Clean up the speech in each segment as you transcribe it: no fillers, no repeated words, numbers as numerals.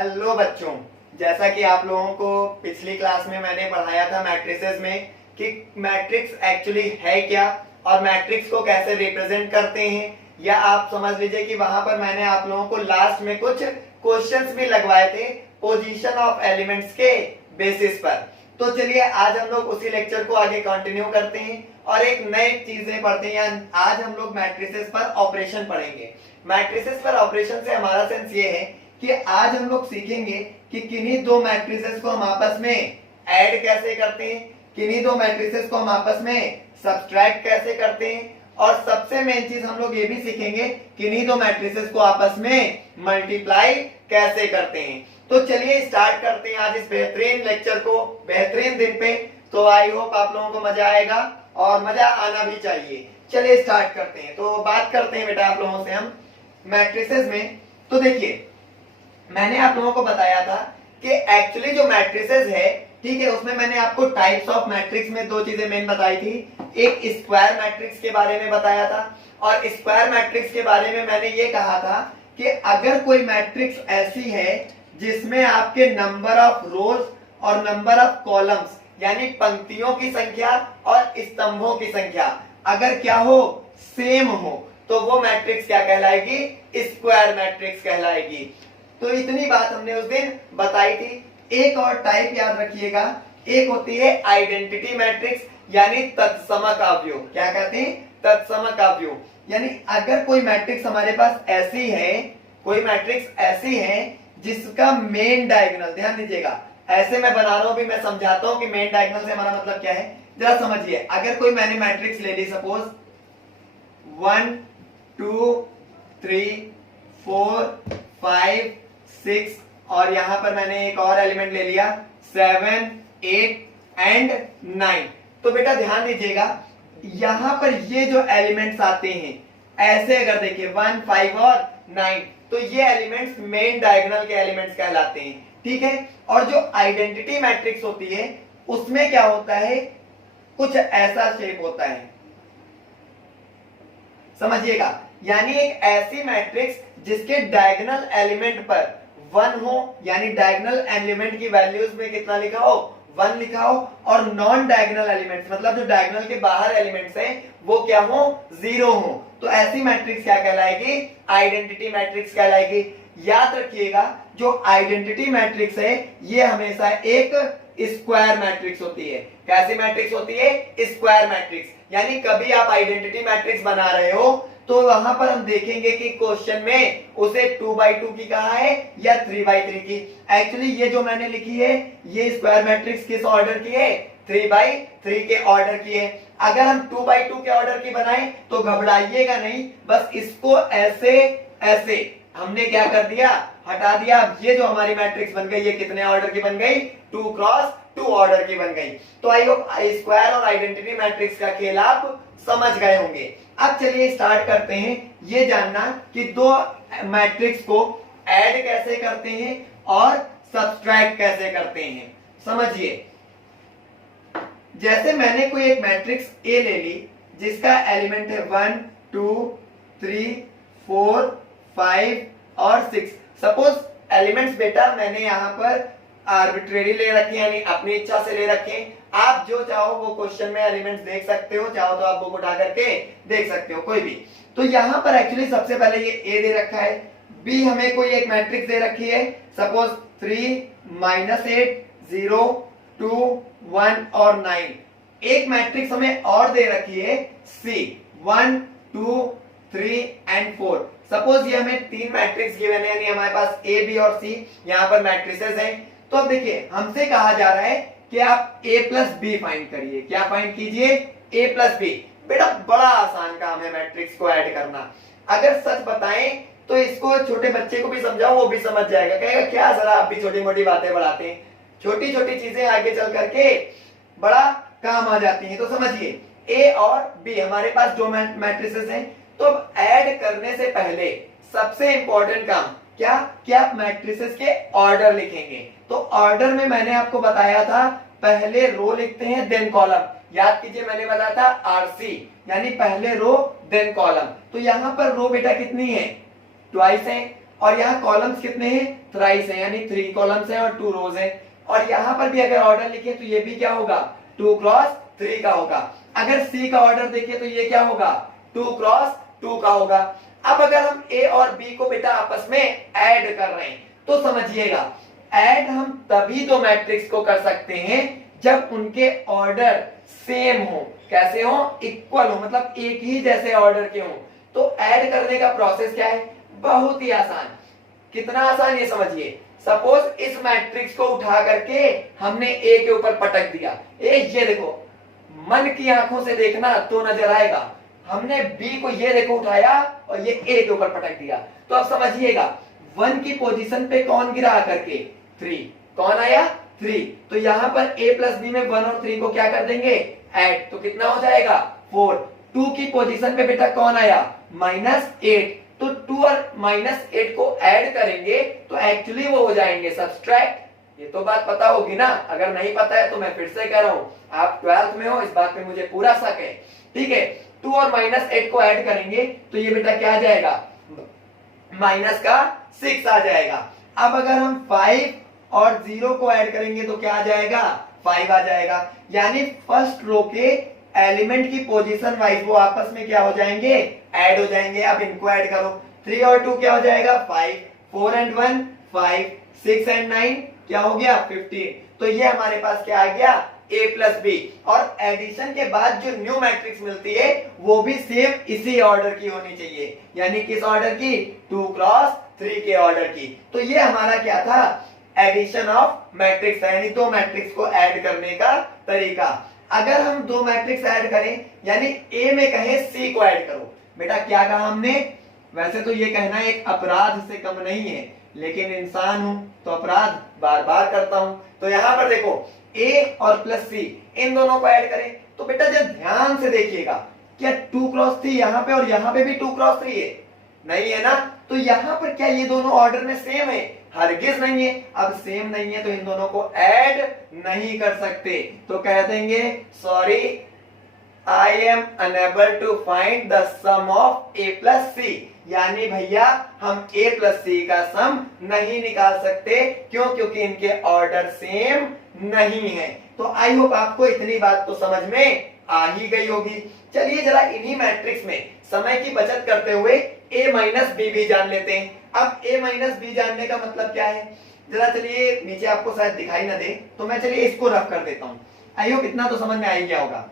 Hello बच्चों, जैसा कि आप लोगों को पिछली क्लास में मैंने पढ़ाया था मैट्रिसेस में कि मैट्रिक्स एक्चुअली है क्या और मैट्रिक्स को कैसे रिप्रेजेंट करते हैं, या आप समझ लीजिए कि वहां पर मैंने आप लोगों को लास्ट में कुछ क्वेश्चंस भी लगवाए थे पोजीशन ऑफ एलिमेंट्स के बेसिस पर। तो चलिए आज हम लोग उसी लेक्चर को आगे कंटिन्यू करते हैं और एक नई चीजें पढ़ते हैं। आज हम लोग मैट्रिसेस पर ऑपरेशन पढ़ेंगे। मैट्रिसेस पर ऑपरेशन से हमारा सेंस ये है कि आज हम लोग सीखेंगे कि किन्हीं दो मैट्रिसेस को हम आपस में ऐड कैसे करते हैं, किन्हीं दो मैट्रिसेस को हम आपस में सब्ट्रैक्ट कैसे करते हैं, और सबसे मेन चीज हम लोग ये भी सीखेंगे किन्हीं दो मैट्रिसेस को आपस में मल्टीप्लाई कैसे करते हैं। तो चलिए स्टार्ट करते हैं आज इस बेहतरीन लेक्चर को, बेहतरीन दिन पे। तो आई होप आप लोगों को मजा आएगा और मजा आना भी चाहिए। चलिए स्टार्ट करते हैं। तो बात करते हैं बेटा आप लोगों से हम मैट्रिसेस में। तो देखिए मैंने आप लोगों को बताया था कि एक्चुअली जो मैट्रिसेस है, ठीक है, उसमें मैंने आपको टाइप्स ऑफ मैट्रिक्स में दो चीजें मेन बताई थी। एक स्क्वायर मैट्रिक्स के बारे में बताया था और स्क्वायर मैट्रिक्स के बारे में मैंने ये कहा था कि अगर कोई मैट्रिक्स ऐसी है जिसमें आपके नंबर ऑफ रोज और नंबर ऑफ कॉलम्स यानी पंक्तियों की संख्या और स्तंभों की संख्या अगर क्या हो, सेम हो, तो वो मैट्रिक्स क्या कहलाएगी? स्क्वायर मैट्रिक्स कहलाएगी। तो इतनी बात हमने उस दिन बताई थी। एक और टाइप याद रखिएगा, एक होती है आइडेंटिटी मैट्रिक्स यानी तत्समकाव्यो। क्या कहते हैं? तत्समकाव्यो। यानी अगर कोई मैट्रिक्स हमारे पास ऐसी है, कोई मैट्रिक्स ऐसी है जिसका मेन डायगोनल, ध्यान दीजिएगा, ऐसे मैं बना रहा हूं, भी मैं समझाता हूं कि मेन डायगोनल से हमारा मतलब क्या है, जरा समझिए। अगर कोई मैंने मैट्रिक्स ले ली, सपोज 1 2 3 4 5 6 और यहां पर मैंने एक और एलिमेंट ले लिया 7 8 एंड 9। तो बेटा ध्यान दीजिएगा, यहां पर ये जो एलिमेंट्स आते हैं ऐसे, अगर देखिए 1 5 और 9, तो ये एलिमेंट्स मेन डायगोनल के एलिमेंट्स कहलाते हैं, ठीक है। और जो आइडेंटिटी मैट्रिक्स होती है उसमें क्या होता है, कुछ ऐसा शेप होता है, समझिएगा। यानी एक ऐसी मैट्रिक्स जिसके डायगोनल एलिमेंट पर 1 हो, यानी डायगोनल एलिमेंट की वैल्यूज में कितना लिखा हो, 1 लिखा हो, और नॉन डायगोनल एलिमेंट्स मतलब जो डायगोनल के बाहर एलिमेंट्स हैं वो क्या हो, 0 हो, तो ऐसी मैट्रिक्स क्या कहलाएगी? आइडेंटिटी मैट्रिक्स कहलाएगी। याद रखिएगा, जो आइडेंटिटी मैट्रिक्स है ये हमेशा एक स्क्वायर मैट्रिक्स होती है। कैसी मैट्रिक्स होती है? Square matrix. यानी कभी आप आइडेंटिटी मैट्रिक्स बना रहे हो तो वहां पर हम देखेंगे कि क्वेश्चन में उसे 2x2 की कहा है या 3x3 की। एक्चुअली ये जो मैंने लिखी है ये स्क्वायर मैट्रिक्स किस ऑर्डर की है? 3x3 के ऑर्डर की है। अगर हम 2x2 के ऑर्डर की बनाएं तो घबराइएगा नहीं, बस इसको ऐसे ऐसे हमने क्या कर दिया, हटा दिया। ये जो हमारी मैट्रिक्स बन गई ये कितने ऑर्डर की बन गई? 2x2 ऑर्डर की बन गई। तो आई होप स्क्वायर और आइडेंटिटी मैट्रिक्स का खेल आप समझ गए होंगे। अब चलिए स्टार्ट करते हैं ये जानना कि दो मैट्रिक्स को ऐड कैसे करते हैं और सब्ट्रैक्ट कैसे करते हैं। समझिए, जैसे मैंने कोई एक मैट्रिक्स ए ले ली जिसका एलिमेंट है 1 2 3 4 5 और 6। सपोज एलिमेंट्स बेटा मैंने यहां पर आर्बिट्रेरी ले रखे हैं, यानी अपनी इच्छा से ले रखे हैं। आप जो चाहो वो क्वेश्चन में एलिमेंट्स देख सकते हो, चाहो तो आप बुक उठा करके देख सकते हो, कोई भी। तो यहां पर एक्चुअली सबसे पहले ये ए दे रखा है, बी हमें कोई एक मैट्रिक्स दे रखी है, सपोज 3 -8 0 2 1 और 9। एक मैट्रिक्स हमें और दे रखी है सी 1 2 3 एंड 4। सपोज ये हमें तीन मैट्रिक्स गिवन है, यानी हमारे पास ए बी और सी यहां पर मैट्रिसेस हैं। तो अब देखिए हमसे कहा जा रहा है कि आप a प्लस बी फाइंड करिए। क्या फाइंड कीजिए? a plus B. बेटा बड़ा आसान काम है मैट्रिक्स को ऐड करना। अगर सच बताएं तो इसको छोटे बच्चे को भी समझाओ, वो भी समझ जाएगा, कहेगा क्या जरा आप भी छोटी मोटी बातें बढ़ाते हैं, छोटी छोटी चीजें आगे चल करके बड़ा काम आ जाती हैं। तो समझिए a और b हमारे पास दो मैट्रिसेस हैं। तो ऐड करने से पहले सबसे इंपॉर्टेंट काम क्या, कि आप मैट्रिसेस के ऑर्डर लिखेंगे। तो ऑर्डर में मैंने आपको बताया था पहले रो लिखते हैं देन कॉलम। याद कीजिए मैंने बताया था आरसी, यानी पहले रो देन कॉलम। तो यहां पर रो बेटा कितनी है? ट्वाइस है। और यहाँ कॉलम्स कितने हैं, थ्राइस है, यानी 3 कॉलम्स हैं और 2 रोज हैं। और यहाँ पर भी अगर ऑर्डर लिखे तो ये भी क्या होगा, 2 क्रॉस 3 का होगा। अगर सी का ऑर्डर देखे तो ये क्या होगा, 2 क्रॉस 2 का होगा। अब अगर हम ए और बी को बेटा आपस में ऐड कर रहे हैं तो समझिएगा, ऐड हम तभी दो मैट्रिक्स को कर सकते हैं जब उनके ऑर्डर सेम हो। कैसे हो, इक्वल हो, मतलब एक ही जैसे ऑर्डर के हो। तो ऐड करने का प्रोसेस क्या है, बहुत ही आसान। कितना आसान ये समझिए, सपोज इस मैट्रिक्स को उठा करके हमने ए के ऊपर पटक दिया। ये देखो, मन की आंखों से देखना तो नजर आएगा। हमने बी को ये देखो उठाया और ये ए के ऊपर पटक दिया। तो अब समझिएगा 1 की पोजीशन पे कौन गिरा करके, 3। कौन आया, 3। तो यहां पर a प्लस बी में 1 और 3 को क्या कर देंगे, ऐड। तो कितना हो जाएगा, 4। 2 की पोजीशन पे बेटा कौन आया, -8। तो 2 और -8 को ऐड करेंगे तो एक्चुअली वो हो जाएंगे सब्सट्रैक्ट। ये तो बात पता होगी ना, अगर नहीं पता है तो मैं फिर से कह रहा हूं, आप 12th में हो, इस बात पे मुझे पूरा शक है। ठीक है, 2 और -8 को ऐड करेंगे तो ये बेटा क्या आ जाएगा, -6 आ जाएगा। अब अगर हम 5 और 0 को ऐड करेंगे तो क्या आ जाएगा, 5 आ जाएगा। यानी फर्स्ट रो के एलिमेंट की पोजीशन वाइज वो आपस में क्या हो जाएंगे, ऐड हो जाएंगे। अब इनको ऐड करो, 3 और 2 क्या हो जाएगा, 5, 4 एंड 1 5, 6 एंड 9 क्या हो गया, 15। तो ये हमारे पास क्या आ गया, a प्लस बी। और एडिशन के बाद जो न्यू मैट्रिक्स मिलती है वो भी सेम इसी ऑर्डर की होनी चाहिए, यानी किस ऑर्डर की, 2 क्रॉस 3 के ऑर्डर की। तो ये हमारा क्या था, एडिशन ऑफ मैट्रिक्स, यानी दो मैट्रिक्स को ऐड करने का तरीका। अगर हम दो मैट्रिक्स ऐड करें, यानी ए में कहें सी को ऐड करो, बेटा क्या कहा हमने, वैसे तो ये कहना एक अपराध से कम नहीं है, लेकिन इंसान हूं तो अपराध बार बार करता हूं। तो यहां पर देखो a और प्लस सी, इन दोनों को ऐड करें तो बेटा जब ध्यान से देखिएगा, क्या 2 क्रॉस 3 यहां पे और यहां पे भी 2 क्रॉस 3 है, नहीं है ना। तो यहां पर क्या ये दोनों ऑर्डर में सेम है, हरगिज नहीं है। अब सेम नहीं है तो इन दोनों को ऐड नहीं कर सकते, तो कह देंगे sorry I am unable to find the some of a plus C. यानी भैया हम a प्लस सी का सम नहीं निकाल सकते, क्यों, क्योंकि इनके ऑर्डर सेम नहीं है। तो आई होप आपको इतनी बात तो समझ में आ ही गई होगी। चलिए जरा इन्हीं मैट्रिक्स में समय की बचत करते हुए a माइनस बी भी जान लेते हैं। अब a माइनस बी जानने का मतलब क्या है, जरा चलिए, नीचे आपको शायद दिखाई ना दे तो मैं चलिए इसको रफ कर देता हूं। आई होप इतना तो समझ में आ ही गया होगा।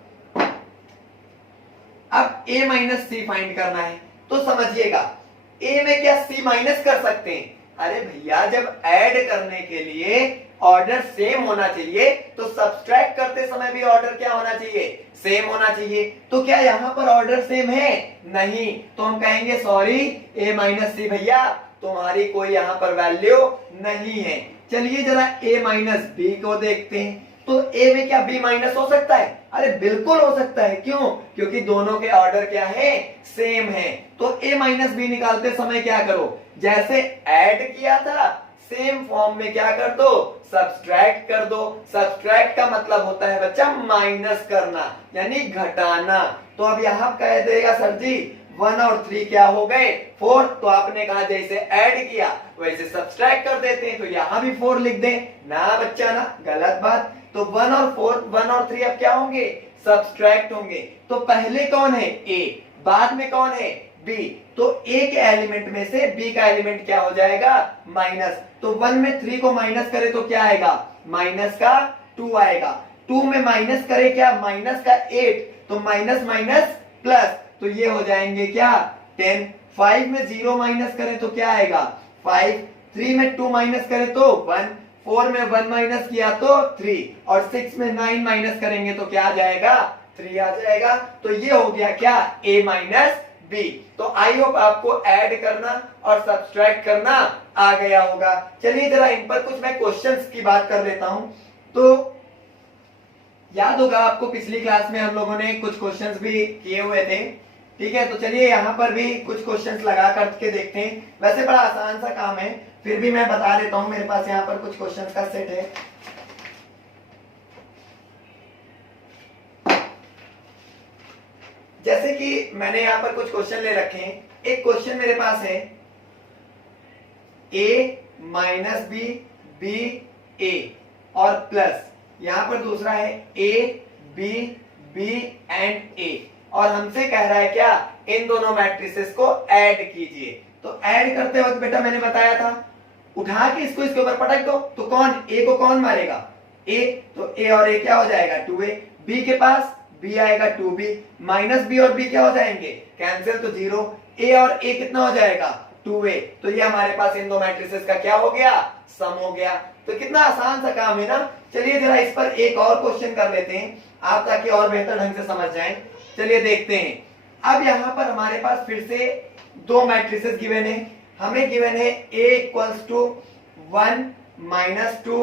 अब a माइनस सी फाइंड करना है तो समझिएगा, a में क्या c माइनस कर सकते हैं, अरे भैया जब ऐड करने के लिए ऑर्डर सेम होना चाहिए तो सब्सट्रैक्ट करते समय भी ऑर्डर क्या होना चाहिए, सेम होना चाहिए। तो क्या यहाँ पर ऑर्डर सेम है, नहीं, तो हम कहेंगे सॉरी a माइनस सी भैया तुम्हारी कोई यहाँ पर वैल्यू नहीं है। चलिए जरा a माइनस बी को देखते हैं, तो a में क्या b माइनस हो सकता है, अरे बिल्कुल हो सकता है, क्यों, क्योंकि दोनों के ऑर्डर क्या है, सेम है। तो a माइनस बी निकालते समय क्या करो, जैसे ऐड किया था सेम फॉर्म में क्या कर दो, सब्सट्रैक्ट कर दो। सब्सट्रैक्ट का मतलब होता है बच्चा माइनस करना, यानी घटाना। तो अब यहां कह देगा सर जी 1 और 3 क्या हो गए, 4। तो आपने कहा जैसे ऐड किया वैसे सब्सट्रैक्ट कर देते हैं, तो यहां भी 4 लिख दें ना बच्चा, ना, गलत बात। तो 1 और 3 अब क्या होंगे, सब्सट्रैक्ट होंगे। तो पहले कौन है, a, बाद में कौन है, b। तो a के एलिमेंट में से b का एलिमेंट क्या हो जाएगा, माइनस। तो 1 में 3 को माइनस करे तो क्या आएगा, माइनस का 2 आएगा। 2 में माइनस करे क्या, माइनस का 8, तो माइनस माइनस प्लस, तो ये हो जाएंगे क्या, 10। 5 में 0 माइनस करे तो क्या आएगा, 5। 3 में 2 माइनस करे तो 1, 4 में 1 माइनस किया तो 3, और 6 में 9 माइनस करेंगे तो क्या आ जाएगा, 3 आ जाएगा। तो ये हो गया क्या, a माइनस बी। तो आई होप आपको ऐड करना और सब्सट्रैक्ट करना आ गया होगा। चलिए जरा इन पर कुछ मैं क्वेश्चंस की बात कर लेता हूं। तो याद होगा आपको पिछली क्लास में हम लोगों ने कुछ क्वेश्चंस भी किए हुए थे, ठीक है। तो चलिए यहाँ पर भी कुछ क्वेश्चंस लगा करके देखते हैं। वैसे बड़ा आसान सा काम है, फिर भी मैं बता देता हूं। मेरे पास यहाँ पर कुछ क्वेश्चंस का सेट है। जैसे कि मैंने यहाँ पर कुछ क्वेश्चन ले रखे हैं। एक क्वेश्चन मेरे पास है ए माइनस बी, बी ए और प्लस यहां पर दूसरा है ए बी, बी एंड ए। और हमसे कह रहा है क्या, इन दोनों मैट्रिसेस को ऐड कीजिए। तो ऐड करते वक्त बेटा मैंने बताया था उठा के इसको इसके ऊपर पटक दो, तो कौन ए को कौन मारेगा, ए, तो ए और ए क्या हो जाएगा 2a, बी के पास बी आएगा 2b, माइनस बी और बी क्या हो जाएंगे कैंसिल, तो 0, ए और ए कितना हो जाएगा 2a। तो ये हमारे पास इन दो मैट्रिसेस का क्या हो गया, सम हो गया। तो कितना आसान सा काम है ना। चलिए जरा इस पर एक और क्वेश्चन कर लेते हैं आप, ताकि और बेहतर ढंग से समझ जाएं। चलिए देखते हैं। अब यहाँ पर हमारे पास फिर से दो मैट्रिसेस गिवन है। हमें गिवन है a equals to 1 minus 2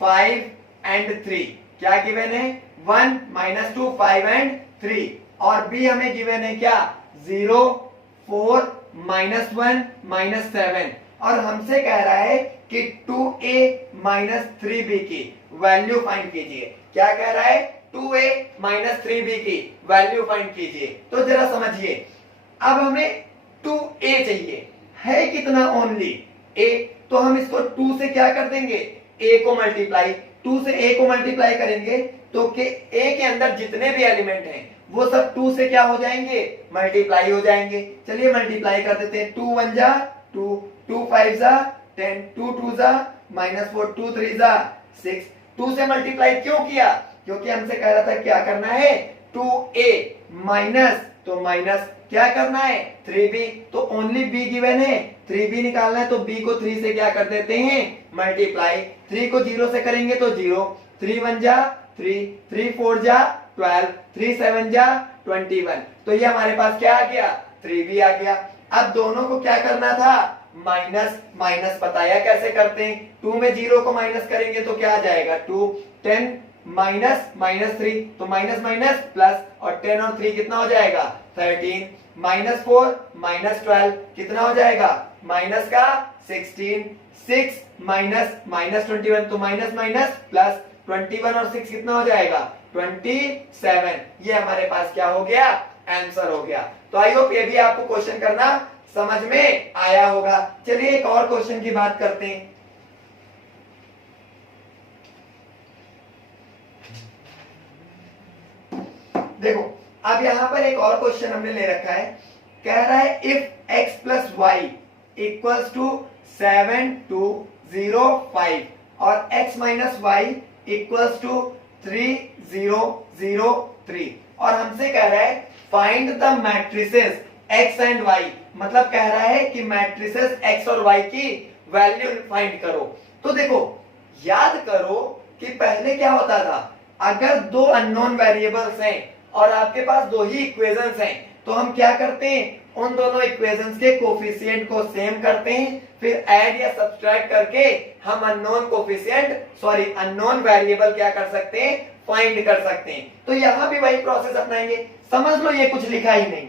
5 and 3। क्या गिवन है 1 माइनस 2 5 एंड 3। और b हमें गिवन है क्या 0 4 माइनस 1 माइनस 7। और हमसे कह रहा है कि 2a माइनस 3b की वैल्यू फाइंड कीजिए। क्या कह रहा है 2a माइनस 3b की वैल्यू फाइंड कीजिए। तो जरा समझिए, अब हमें 2a चाहिए, है कितना ओनली a, तो हम इसको 2 से क्या कर देंगे a को मल्टीप्लाई, 2 से a को मल्टीप्लाई करेंगे तो कि a के अंदर जितने भी एलिमेंट हैं वो सब 2 से क्या हो जाएंगे मल्टीप्लाई हो जाएंगे। चलिए मल्टीप्लाई कर देते हैं, 2 1 जा 2, 2 5 जा 10, 2 2 जा माइनस 4, 2 3 जा 6। 2 से मल्टीप्लाई क्यों किया, क्योंकि हमसे कह रहा था क्या करना है 2a माइनस, तो माइनस क्या करना है 3b, तो ओनली b गिवन है, 3b निकालना है तो b को 3 से क्या कर देते हैं मल्टीप्लाई। 3 को 0 से करेंगे तो 0, 3 1 जा 3, 3 4 जा 12, 3 7 जा 21। तो ये हमारे पास क्या आ गया 3b आ गया। अब दोनों को क्या करना था माइनस, माइनस बताया कैसे करते हैं, 2 में 0 को माइनस करेंगे तो क्या आ जाएगा 2, 10 माइनस माइनस 3, तो माइनस माइनस प्लस, और 10 और 3 कितना हो जाएगा 13, माइनस 4 माइनस 12 कितना हो जाएगा माइनस का 16, 6 माइनस माइनस 21, तो माइनस माइनस प्लस, 21 और 6 कितना हो जाएगा 27। ये हमारे पास क्या हो गया आंसर हो गया। तो आई होप ये भी आपको क्वेश्चन करना समझ में आया होगा। चलिए एक और क्वेश्चन की बात करते हैं। देखो अब यहां पर एक और क्वेश्चन हमने ले रखा है, कह रहा है if x plus y equals to 7 2 0 5 और x minus y equals to 3 0 0 3। और हमसे कह रहा है find the matrices x and y, मतलब कह रहा है कि मैट्रिसेस x और y की वैल्यू फाइंड करो। तो देखो याद करो कि पहले क्या होता था, अगर दो अननोन वेरिएबल्स हैं और आपके पास दो ही इक्वेशंस हैं तो हम क्या करते हैं उन दोनों इक्वेशंस के कोफिशिएंट को सेम करते हैं, फिर ऐड या सब्सट्रैक्ट करके हम unknown coefficient sorry unknown variable क्या कर सकते हैं फाइंड कर सकते हैं। तो यहां भी वही प्रोसेस अपनाएंगे। समझ लो ये कुछ लिखा ही नहीं,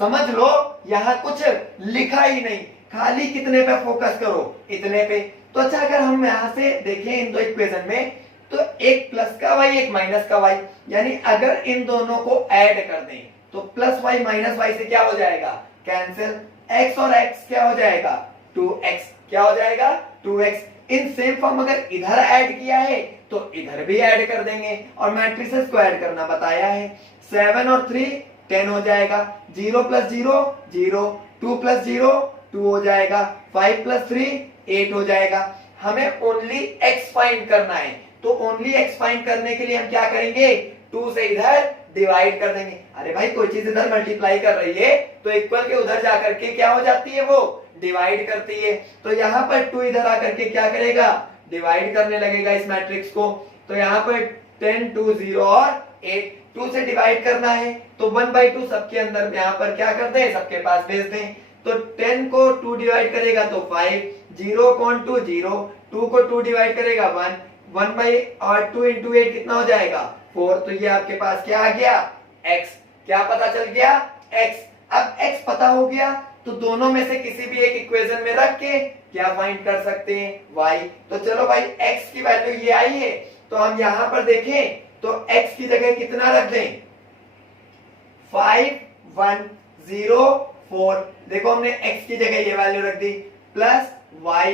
समझ लो यहां कुछ लिखा ही नहीं, खाली कितने पे फोकस करो इतने पे। तो अच्छा अगर हम यहां से देखें इन दो इक्वेशन में तो एक प्लस का वाई एक माइनस का वाई, यानी अगर इन दोनों को ऐड कर दें तो प्लस वाई माइनस वाई से क्या हो जाएगा कैंसिल, x और x क्या हो जाएगा 2x, क्या हो जाएगा 2x। इन सेम फॉर्म अगर इधर ऐड किया है तो इधर भी ऐड कर देंगे, और मैट्रिसेस को ऐड करना बताया है। 7 और 3 10 हो जाएगा, 0 प्लस 0 0, 2 प्लस 0 2 हो जाएगा, 5 प्लस 3 8 हो जाएगा। हमें ओनली x फाइंड करना है, तो ओनली x फाइंड करने के लिए हम क्या करेंगे 2 से इधर डिवाइड कर देंगे। अरे भाई कोई चीज इधर मल्टीप्लाई कर रही है तो इक्वल के उधर जाकर के क्या हो जाती है वो डिवाइड करती है। तो यहाँ पर 2 इधर आकर के क्या करेगा डिवाइड करने लगेगा इस मैट्रिक्स को। तो यहाँ पर 10 2 0 और 8, 2 से डिवाइड करना है तो 1/2 सबके अंदर यहाँ पर क्या कर दें सबके पास भेज दें। तो 10 को 2 डिवाइड करेगा तो 5, 0 कौन 2 0, 2 को 2 डिवाइड करेगा 1, 1/2 into 8 कितना हो जाएगा 4। तो ये आपके पास क्या आ गया x, क्या पता चल गया x। अब x पता हो गया तो दोनों में से किसी भी एक इक्वेशन में रख के क्या फाइंड कर सकते हैं y। तो चलो भाई x की वैल्यू ये आई है तो हम यहां पर देखें तो x की जगह कितना रख दें 5 1 0 4। देखो हमने x की जगह ये वैल्यू रख दी, प्लस y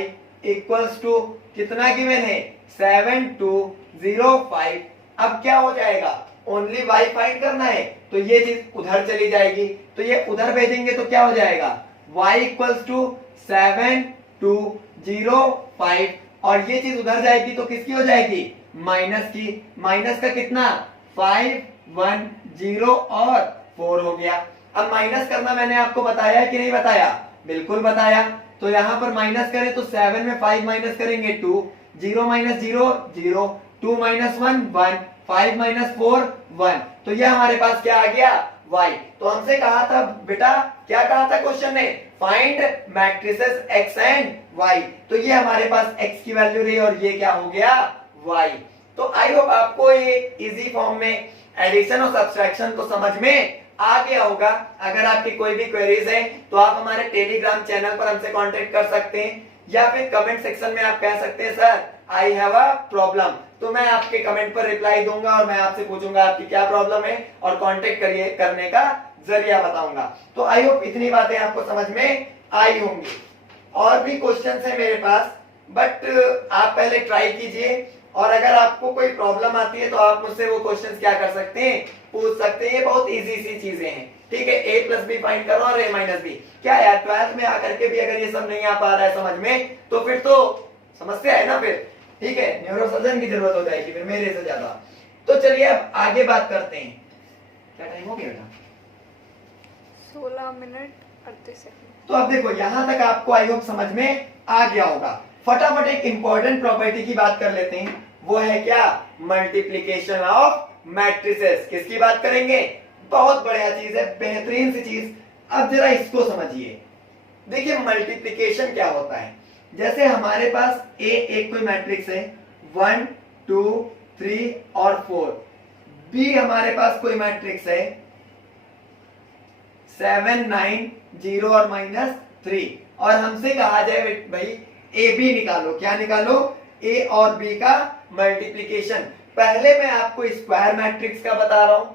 इक्वल्स टू कितना गिवन है 7205। अब क्या हो जाएगा ओनली y फाइंड करना है तो ये चीज उधर चली जाएगी, तो ये उधर भेजेंगे तो क्या हो जाएगा y इक्वल्स टू 7205 और ये चीज उधर जाएगी तो किसकी हो जाएगी माइनस की। माइनस का कितना 510 और 4 हो गया। अब माइनस करना मैंने आपको बताया है कि नहीं बताया, बिल्कुल बताया। तो यहां पर माइनस करें तो 7 में 5 माइनस करेंगे 2, 0 माइनस 0 0, 2 माइनस 1 1, 5 माइनस 4 1। तो ये हमारे पास क्या आ गया y। तो हमसे कहा था बेटा, क्या कहा था क्वेश्चन ने, find matrices x and y। तो ये हमारे पास x की वैल्यू रही और ये क्या हो गया y। तो आई होप आपको ये इजी फॉर्म में एडिशन और सब्सट्रैक्शन तो समझ में आ गया होगा। अगर आपकी कोई भी क्वेरीज है तो आप हमारे टेलीग्राम चैनल पर हमसे कांटेक्ट कर सकते हैं या फिर कमेंट सेक्शन में आप कह सकते हैं sir I have a problem, तो मैं आपके कमेंट पर रिप्लाई दूंगा और मैं आपसे पूछूंगा आपकी क्या प्रॉब्लम है और कांटेक्ट करने का जरिया बताऊंगा। तो आई होप इतनी बातें आपको समझ में आई होंगी। और भी क्वेश्चंस है मेरे पास, बट आप पहले ट्राई कीजिए और अगर आपको कोई प्रॉब्लम आती है तो आप मुझसे वो क्वेश्चंस क्या कर सकते हैं, पूछ सकते हैं। ये बहुत इजी सी चीजें हैं, ठीक है। a प्लस बी फाइंड करो और a माइनस बी, क्या यार 12th में आकर के भी अगर ये सब नहीं आ पा रहा है समझ में तो फिर तो समस्या है ना फिर, ठीक है। न्यूरोसर्जन की जरूरत हो जाएगी फिर मेरे से ज्यादा। तो चलिए अब आगे बात करते हैं। क्या टाइम हो गया बेटा 16 मिनट 38 सेकंड। तो अब देखो यहां तक आपको आई होप समझ में आ गया होगा। फटाफट एक इंपॉर्टेंट प्रॉपर्टी की बात कर लेते हैं, वो है क्या मल्टीप्लीकेशन ऑफ मैट्रिसेस। किसकी बात करेंगे, बहुत बढ़िया चीज है, बेहतरीन सी चीज। अब जरा इसको समझिए। देखिए मल्टीप्लीकेशन क्या होता है, जैसे हमारे पास एक कोई मैट्रिक्स है 1 2 3 और 4, बी हमारे पास कोई मैट्रिक्स है 7 9 0 और -3 और हमसे कहा जाए भाई ए बी निकालो। क्या निकालो, ए और बी का मल्टीप्लीकेशन। पहले मैं आपको स्क्वायर मैट्रिक्स का बता रहा हूं,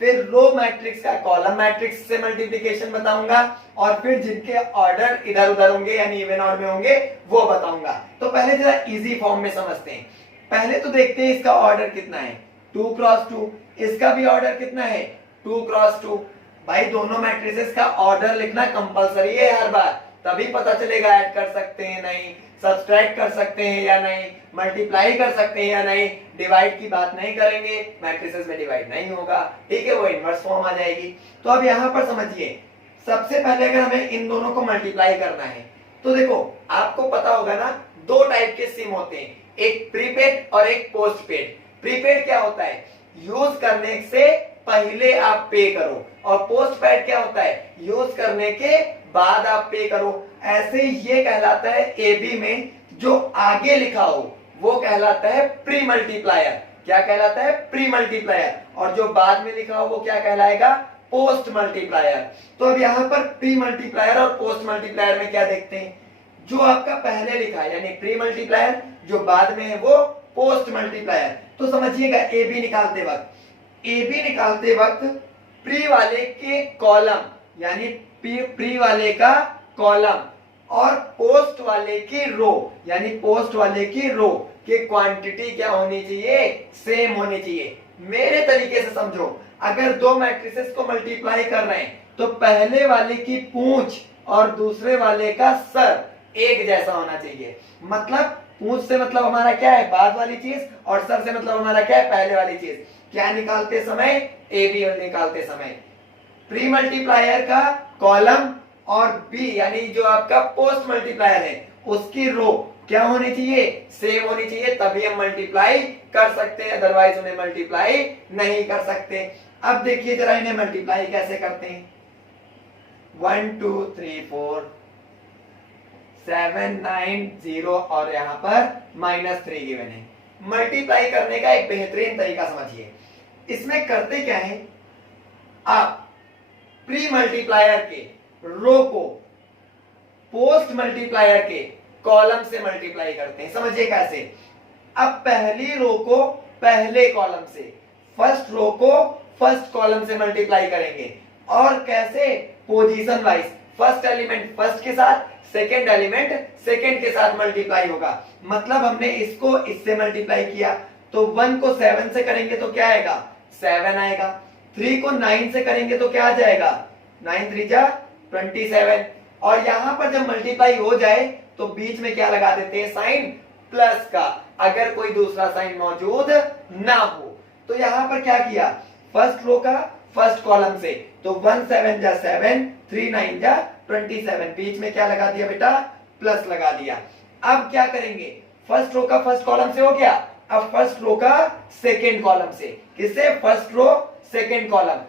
फिर रो मैट्रिक्स का कॉलम मैट्रिक्स से मल्टीप्लीकेशन बताऊंगा और फिर जिनके ऑर्डर इधर उधर होंगे यानी इवन ऑर्डर में होंगे वो बताऊंगा। तो पहले जरा इजी फॉर्म में समझते हैं। पहले तो देखते हैं इसका ऑर्डर कितना है 2 क्रॉस 2, इसका भी ऑर्डर कितना है 2 क्रॉस 2। भाई दोनों मैट्रिसेस का ऑर्डर लिखना कंपलसरी है हर बार, तभी पता चलेगा ऐड कर सकते हैं नहीं, सब्सट्रैक्ट कर सकते हैं या नहीं, मल्टीप्लाई कर सकते हैं या नहीं। डिवाइड की बात नहीं करेंगे, मैट्रिसेस में डिवाइड नहीं होगा, ठीक है, वो इनवर्स फॉर्म आ जाएगी। तो अब यहाँ पर समझिए, सबसे पहले अगर हमें इन दोनों को मल्टीप्लाई करना है तो देखो आपको पता होगा ना, दो टाइप के सिम होते हैं, एक प्रीपेड और एक पोस्टपेड। प्रीपेड क्या होता है, यूज करने से पहले आप पे करो, और पोस्टपेड क्या होता है, यूज करने के बाद आप पे करो। ऐसे ये कहलाता है एबी में जो आगे लिखा हो वो कहलाता है प्री मल्टीप्लायर। क्या कहलाता है, प्री मल्टीप्लायर। और जो बाद में लिखा हो वो क्या कहलाएगा, पोस्ट मल्टीप्लायर। तो अब यहाँ पर प्री मल्टीप्लायर और पोस्ट मल्टीप्लायर में क्या देखते हैं, जो आपका पहले लिखा है यानी प्री मल्टीप्लायर, जो बाद में है वो पोस्ट मल्टीप्लायर। तो समझिएगा एबी निकालते वक्त प्री वाले के कॉलम यानी प्री वाले का कॉलम और पोस्ट वाले की रो यानी पोस्ट वाले की रो के क्वांटिटी क्या होनी चाहिए, सेम होनी चाहिए। मेरे तरीके से समझो, अगर दो मैट्रिसेस को मल्टीप्लाई कर रहे हैं तो पहले वाले की पूंछ और दूसरे वाले का सर एक जैसा होना चाहिए। मतलब पूंछ से मतलब हमारा क्या है, बाद वाली चीज, और सर से मतलब हमारा क्या है, पहले वाली चीज। क्या निकालते समय, ए बी निकालते समय प्री मल्टीप्लायर का कॉलम और बी यानी जो आपका पोस्ट मल्टीप्लायर है उसकी रो क्या होनी चाहिए, सेम होनी चाहिए, तभी हम मल्टीप्लाई कर सकते हैं, अदरवाइज उन्हें मल्टीप्लाई नहीं कर सकते। अब देखिए जरा इन्हें मल्टीप्लाई कैसे करते हैं। 1 2 3 4 7 9 0 और यहाँ पर -3 गिवन है। मल्टीप्लाई करने का एक बेहतरीन तरीका समझिए। इसमें करते क्या है, आप प्री मल्टीप्लायर के रो को पोस्ट मल्टीप्लायर के कॉलम से मल्टीप्लाई करते हैं। समझिए कैसे, अब पहली रो को पहले कॉलम से, फर्स्ट रो को फर्स्ट कॉलम से मल्टीप्लाई करेंगे। और कैसे, position wise. First element first के साथ, सेकंड एलिमेंट सेकंड के साथ मल्टीप्लाई होगा। मतलब हमने इसको इससे मल्टीप्लाई किया तो 1 को 7 से करेंगे तो क्या आएगा 7 आएगा, 3 को 9 से करेंगे तो क्या आ जाएगा 9 3 जा 27। और यहां पर जब मल्टीप्लाई हो जाए तो बीच में क्या लगा देते हैं साइन प्लस का, अगर कोई दूसरा साइन मौजूद ना हो। तो यहां पर क्या किया फर्स्ट रो का फर्स्ट कॉलम से, तो 1 7 जा 7, 3 9 जा 27, बीच में क्या लगा दिया बेटा प्लस लगा दिया। अब क्या करेंगे फर्स्ट रो का फर्स्ट कॉलम से हो गया, अब फर्स्ट रो का सेकेंड कॉलम से, किससे फर्स्ट रो सेकेंड कॉलम।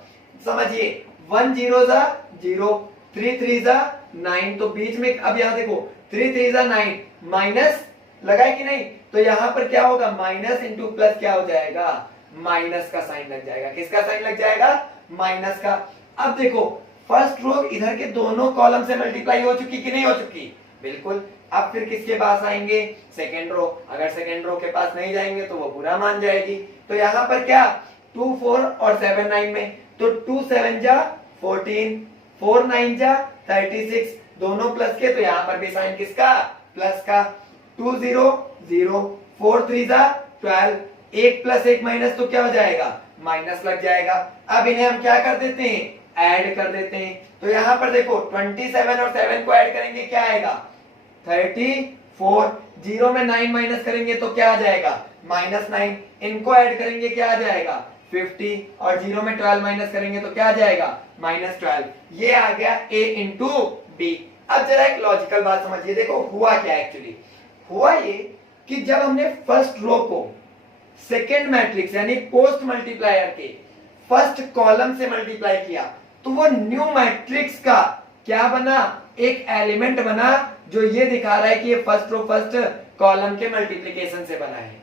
समझिए 1 0 जा 0, 3 3 जा 9, तो बीच में अब यहां देखो 3 3 जा 9, माइनस लगाए कि नहीं, तो यहां पर क्या होगा माइनस इंटू प्लस क्या हो जाएगा माइनस का साइन लग जाएगा। किसका साइन लग जाएगा माइनस का। अब देखो फर्स्ट रो इधर के दोनों कॉलम से मल्टीप्लाई हो चुकी कि नहीं हो चुकी, बिल्कुल। अब फिर किसके पास आएंगे सेकेंड रो, अगर सेकेंड रो के पास नहीं जाएंगे तो वो बुरा मान जाएगी। तो यहां पर क्या 2 4 और 7 9 में, तो 2 7 जा 14, 4 9 जा 36, दोनों प्लस के, तो यहां पर भी साइन किसका प्लस का। 2 0 0, 4 3 जा 12, 1 प्लस 1 माइनस तो क्या हो जाएगा माइनस लग जाएगा। अब इन्हें हम क्या कर देते हैं ऐड कर देते हैं, तो यहां पर देखो 27 और 7 को ऐड करेंगे क्या आएगा 34, 0 में 9 माइनस करेंगे तो क्या आ जाएगा -9, इनको ऐड करेंगे क्या आ जाएगा 50, और 0 में 12 माइनस करेंगे तो क्या आ जाएगा -12। ये आ गया a इंटू बी। अब जरा एक लॉजिकल बात समझिए, देखो हुआ क्या एक्चुअली, हुआ ये कि जब हमने फर्स्ट रो को सेकेंड मैट्रिक्स यानी पोस्ट मल्टीप्लायर के फर्स्ट कॉलम से मल्टीप्लाई किया तो वो न्यू मैट्रिक्स का क्या बना एक एलिमेंट बना जो ये दिखा रहा है कि ये फर्स्ट रो फर्स्ट कॉलम के मल्टीप्लिकेशन से बना है।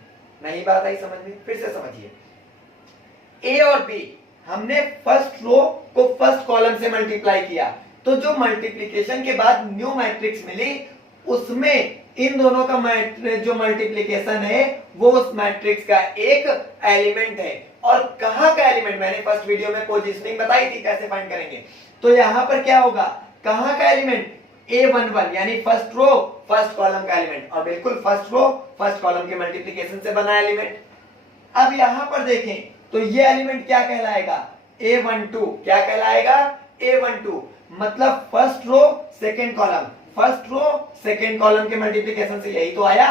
नहीं बात आई समझ में, फिर से समझिए, ए और बी हमने फर्स्ट रो को फर्स्ट कॉलम से मल्टीप्लाई किया तो जो मल्टीप्लिकेशन के बाद न्यू मैट्रिक्स मिली उसमें इन दोनों का जो मल्टीप्लिकेशन है वो उस मैट्रिक्स का एक एलिमेंट है। और कहां का एलिमेंट, मैंने फर्स्ट वीडियो में पोजीशनिंग बताई थी कैसे फाइंड करेंगे, तो यहां पर क्या होगा कहां का एलिमेंट A11 यानी फर्स्ट रो फर्स्ट कॉलम का एलिमेंट, और बिल्कुल फर्स्ट रो फर्स्ट कॉलम के मल्टीप्लिकेशन से बना एलिमेंट। अब यहां पर देखें तो ये एलिमेंट क्या कहलाएगा A12, क्या कहलाएगा A12, मतलब first row second column, first row second column के मल्टीप्लिकेशन से यही तो आया,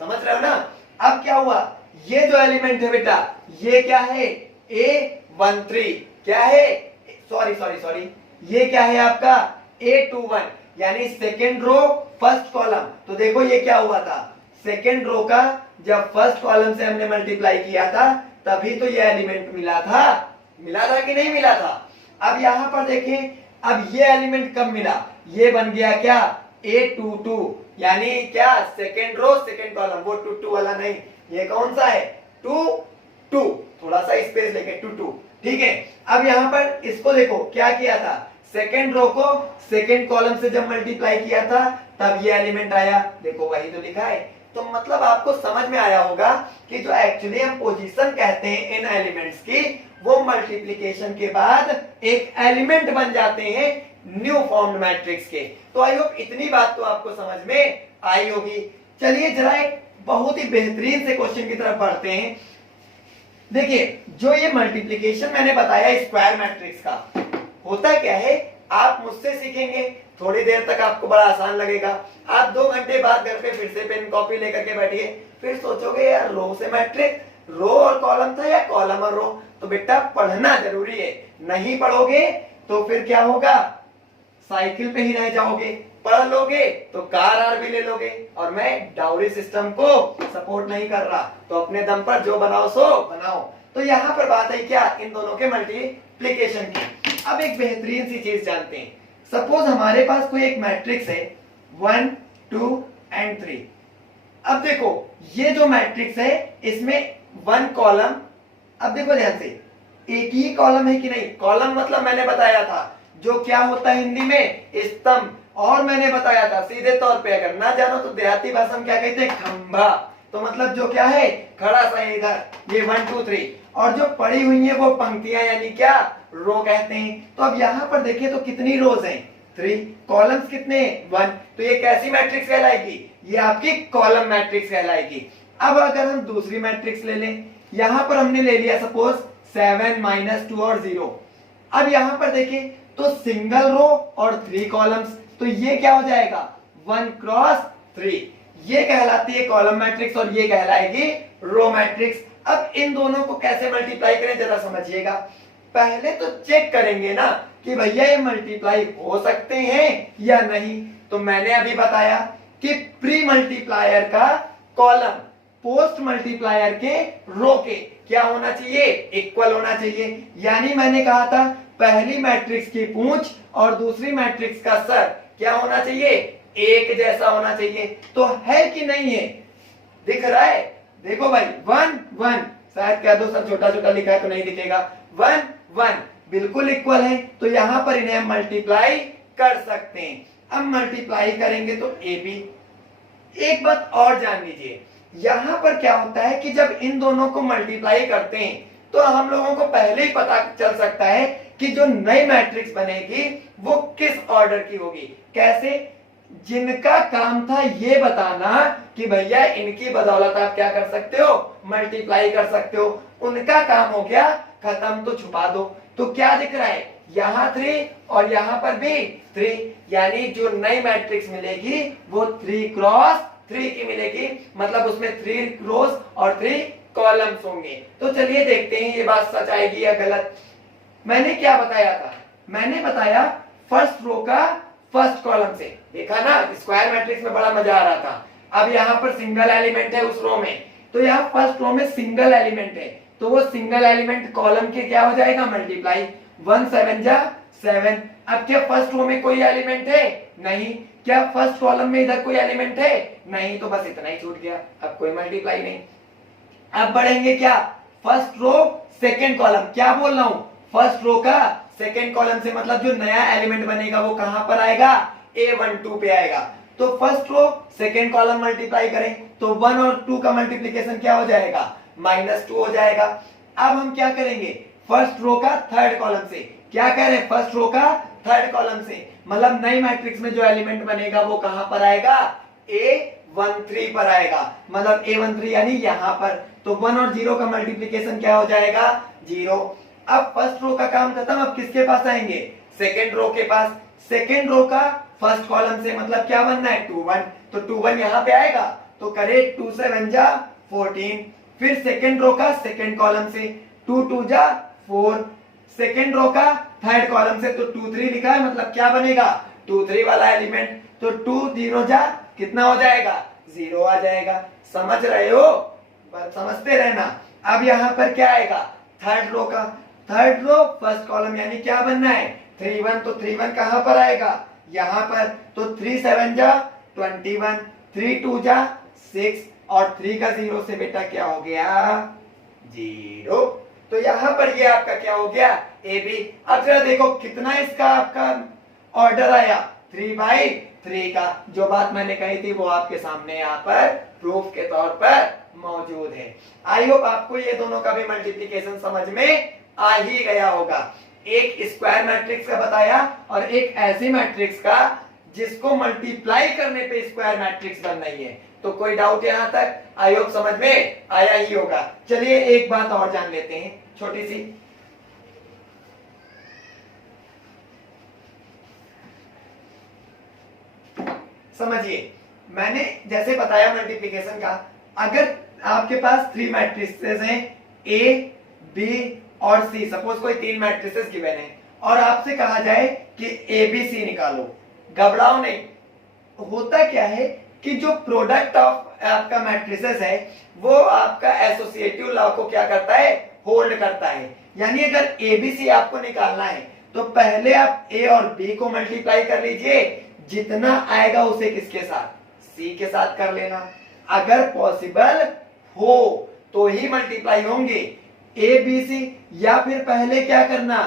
समझ रहे हो ना। अब क्या हुआ ये जो एलिमेंट है बेटा ये क्या है A13, क्या है सॉरी ये क्या है आपका A21 यानी सेकेंड रो फर्स्ट कॉलम। तो देखो ये क्या हुआ था सेकेंड रो का जब फर्स्ट कॉलम से हमने मल्टीप्लाई किया था तभी तो ये एलिमेंट मिला था कि नहीं मिला था। अब यहां पर देखें अब ये एलिमेंट कब मिला, ये बन गया क्या A22 यानी क्या सेकेंड रो सेकेंड कॉलम, वो 22 वाला नहीं, ये कौन सा है 2 थोड़ा सा स्पेस लेके 2 ठीक है। अब यहां पर इसको देखो क्या किया था सेकेंड रो को सेकेंड कॉलम से जब मल्टीप्लाई किया था तब ये एलिमेंट आया, देखो वही तो लिखा है। तो मतलब आपको समझ में आया होगा कि जो एक्चुअली हम पोजीशन कहते हैं इन एलिमेंट्स की वो मल्टीप्लिकेशन के बाद एक एलिमेंट बन जाते हैं न्यू फॉर्म्ड मैट्रिक्स के। तो आई होप इतनी बात तो आपको समझ में आई होगी। चलिए जरा एक बहुत ही बेहतरीन से क्वेश्चन की तरफ बढ़ते हैं। देखिए जो ये मल्टीप्लिकेशन मैंने बताया स्क्वायर मैट्रिक्स का होता क्या है, आप मुझसे सीखेंगे थोड़ी देर तक आपको बड़ा आसान लगेगा, आप 2 घंटे बाद घर पे फिर से पेन कॉपी लेकर के बैठिए, फिर सोचोगे यार रो से मैट्रिक्स रो और कॉलम था या कॉलम और रो। तो बेटा पढ़ना जरूरी है, नहीं पढ़ोगे तो फिर क्या होगा साइकिल पे ही रह जाओगे, पढ़ लोगे तो कार आर भी ले लोगे, और मैं डाउरी सिस्टम को सपोर्ट नहीं कर रहा, तो अपने दम पर जो बनाओ सो बनाओ। तो यहां पर बात है क्या इन दोनों के मल्टीप्लिकेशन की। अब एक बेहतरीन सी चीज जानते हैं, सपोज हमारे पास कोई एक मैट्रिक्स है 1 2 एंड 3। अब देखो ये जो मैट्रिक्स है इसमें 1 कॉलम, अब देखो ध्यान से एक ही कॉलम है कि नहीं, कॉलम मतलब मैंने बताया था जो क्या होता है हिंदी में स्तंभ, और मैंने बताया था सीधे तौर पे अगर ना जानो तो देहाती भाषा में क्या कहते हैं खंभा, तो मतलब जो क्या है खड़ा सा है इधर ये 1 2 3, और जो पड़ी हुई है वो पंक्तियां यानी क्या रो कहते हैं। तो अब यहां पर देखिए तो कितनी रोज हैं 3, कॉलम्स कितने 1, तो ये कैसी मैट्रिक्स कहलाएगी, ये आपकी कॉलम मैट्रिक्स कहलाएगी। अब अगर हम दूसरी मैट्रिक्स ले लें, यहां पर हमने ले लिया सपोज 7 -2 और 0। अब यहां पर देखिए तो सिंगल रो और 3 कॉलम्स, तो ये क्या हो जाएगा 1 क्रॉस 3, ये कहलाती है कॉलम मैट्रिक्स और ये कहलाएगी रो मैट्रिक्स। अब इन दोनों को कैसे मल्टीप्लाई करें जरा समझिएगा। पहले तो चेक करेंगे ना कि भैया ये मल्टीप्लाई हो सकते हैं या नहीं। तो मैंने अभी बताया कि प्री मल्टीप्लायर का कॉलम पोस्ट मल्टीप्लायर के रो के क्या होना चाहिए, इक्वल होना चाहिए। यानी मैंने कहा था पहली मैट्रिक्स की पूंछ और दूसरी मैट्रिक्स का सर क्या होना चाहिए, एक जैसा होना चाहिए। तो है कि नहीं है, दिख रहा है, देखो भाई 1 1, शायद कह दो सर छोटा छोटा लिखा है तो नहीं दिखेगा, 1 1 बिल्कुल इक्वल है, तो यहां पर इन्हें हम मल्टीप्लाई कर सकते हैं। अब मल्टीप्लाई करेंगे तो ए बी। एक बात और जान लीजिए, यहां पर क्या होता है कि जब इन दोनों को मल्टीप्लाई करते हैं तो हम लोगों को पहले ही पता चल सकता है कि जो नई मैट्रिक्स बनेगी वो किस ऑर्डर की होगी। कैसे, जिनका काम था ये बताना कि भैया इनकी बदौलत आप क्या कर सकते हो, मल्टीप्लाई कर सकते हो, उनका काम हो गया खत्म, तो छुपा दो। तो क्या दिख रहा है, यहाँ 3 और यहाँ पर भी 3, यानी जो नई मैट्रिक्स मिलेगी वो 3 क्रॉस 3 की मिलेगी, मतलब उसमें 3 रोज और 3 कॉलम्स होंगे। तो चलिए देखते हैं ये बात सच आएगी या गलत। मैंने क्या बताया था, मैंने बताया फर्स्ट रो का फर्स्ट कॉलम से, देखा ना स्क्वायर मैट्रिक्स में बड़ा मजा आ रहा था। अब यहाँ पर सिंगल एलिमेंट है उस रो में, तो यहाँ फर्स्ट रो में सिंगल एलिमेंट है, तो वो सिंगल एलिमेंट कॉलम के क्या हो जाएगा मल्टीप्लाई, 1 7 जा 7। अब क्या फर्स्ट रो में कोई एलिमेंट है, नहीं। क्या फर्स्ट कॉलम में इधर कोई एलिमेंट है, नहीं, तो बस इतना ही छूट गया, अब कोई मल्टीप्लाई नहीं। अब बढ़ेंगे क्या, फर्स्ट रो सेकेंड कॉलम, क्या बोल रहा हूं, फर्स्ट रो का सेकेंड कॉलम से मतलब जो नया एलिमेंट बनेगा वो कहां पर आएगा, A12 पे आएगा। तो first row second column multiply करें तो 1 और 2 का मल्टीप्लीकेशन क्या हो जाएगा, -2 हो जाएगा। अब हम क्या करेंगे, फर्स्ट रो का थर्ड कॉलम से, क्या कह रहे हैं, फर्स्ट रो का थर्ड कॉलम से, मतलब नई मैट्रिक्स में जो एलिमेंट बनेगा वो कहां पर आएगा, A13 पर आएगा, मतलब A13 यानी यहां पर। तो 1 और 0 का मल्टीप्लीकेशन क्या हो जाएगा, 0। अब फर्स्ट रो का काम खत्म, अब किसके पास आएंगे, सेकेंड रो के पास। सेकेंड रो का फर्स्ट कॉलम से मतलब क्या बनना है, 2 1, तो 2 1 यहाँ पे आएगा, तो करे 2 7 जा 14। फिर सेकेंड रो का सेकेंड कॉलम से 2 2 जा 4, सेकेंड रो का थर्ड कॉलम से तो 2 3 लिखा है, मतलब क्या बनेगा 2 3 वाला एलिमेंट, तो 2 0 जा कितना हो जाएगा, 0 आ जाएगा। समझ रहे हो, बस समझते रहना। अब यहाँ पर क्या आएगा, थर्ड रो का, थर्ड रो फर्स्ट कॉलम यानी क्या बनना है 3 1, तो 3 1 कहां पर आएगा, यहां पर, तो 3 7 जा 21, 3 2 जा 6 और 3 का 0 से बेटा क्या हो गया, 0। तो यहां पर ये आपका क्या हो गया, ए बी। अब जरा देखो कितना इसका आपका ऑर्डर आया, 3/3 का। जो बात मैंने कही थी वो आपके सामने यहाँ पर प्रूफ के तौर पर मौजूद है। आई होप आपको ये दोनों का भी मल्टीप्लिकेशन समझ में आ ही गया होगा। एक स्क्वायर मैट्रिक्स का बताया और एक ऐसी मैट्रिक्स का जिसको मल्टीप्लाई करने पे स्क्वायर मैट्रिक्स बन रही है। तो कोई डाउट यहां तक, आई होप समझ में आया ही होगा। चलिए एक बात और जान लेते हैं छोटी सी। समझिए, मैंने जैसे बताया मल्टीप्लिकेशन का, अगर आपके पास 3 मैट्रिसेस हैं ए बी और सी, सपोज कोई 3 मैट्रिसेस गिवन है और आपसे कहा जाए कि ए बी सी निकालो, घबराओ नहीं। होता क्या है कि जो प्रोडक्ट ऑफ आपका मैट्रिसेस है वो आपका एसोसिएटिव लॉ को क्या करता है, होल्ड करता है। यानी अगर ए बी सी आपको निकालना है तो पहले आप ए और बी को मल्टीप्लाई कर लीजिए, जितना आएगा उसे किसके साथ, सी के साथ कर लेना। अगर पॉसिबल हो तो ही मल्टीप्लाई होंगे ए बी सी, या फिर पहले क्या करना,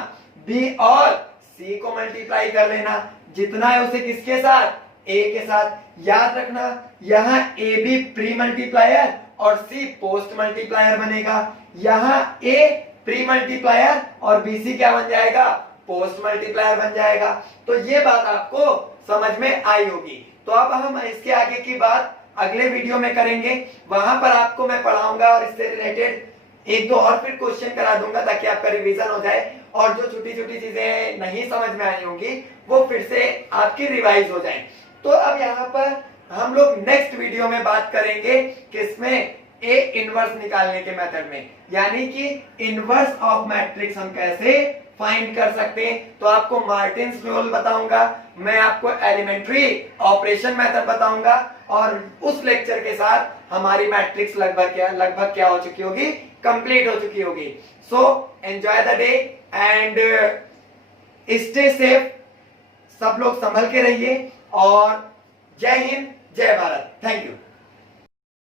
बी और सी को मल्टीप्लाई कर लेना, जितना है उसे किसके साथ, ए के साथ। याद रखना यहाँ ए बी प्री मल्टीप्लायर और सी पोस्ट मल्टीप्लायर बनेगा, यहाँ ए प्री मल्टीप्लायर और बी सी क्या बन जाएगा, पोस्ट मल्टीप्लायर बन जाएगा। तो ये बात आपको समझ में आई होगी। तो अब हम इसके आगे की बात अगले वीडियो में करेंगे, वहां पर आपको मैं पढ़ाऊंगा और इससे रिलेटेड एक दो और फिर क्वेश्चन करा दूंगा ताकि आपका रिवीजन हो जाए और जो छोटी छोटी चीजें नहीं समझ में आई होंगी वो फिर से आपकी रिवाइज हो जाए। तो अब यहाँ पर हम लोग नेक्स्ट वीडियो में बात करेंगे किसमें, ए इनवर्स निकालने के मेथड में, यानी कि इनवर्स ऑफ मैट्रिक्स हम कैसे फाइंड कर सकते हैं। तो आपको मार्टिन्स रूल बताऊंगा, मैं आपको एलिमेंट्री ऑपरेशन मेथड बताऊंगा और उस लेक्चर के साथ हमारी मैट्रिक्स लगभग क्या हो चुकी होगी, कंप्लीट हो चुकी होगी। So enjoy the day and stay safe, सब लोग संभल के रहिए और जय हिंद जय भारत। Thank you.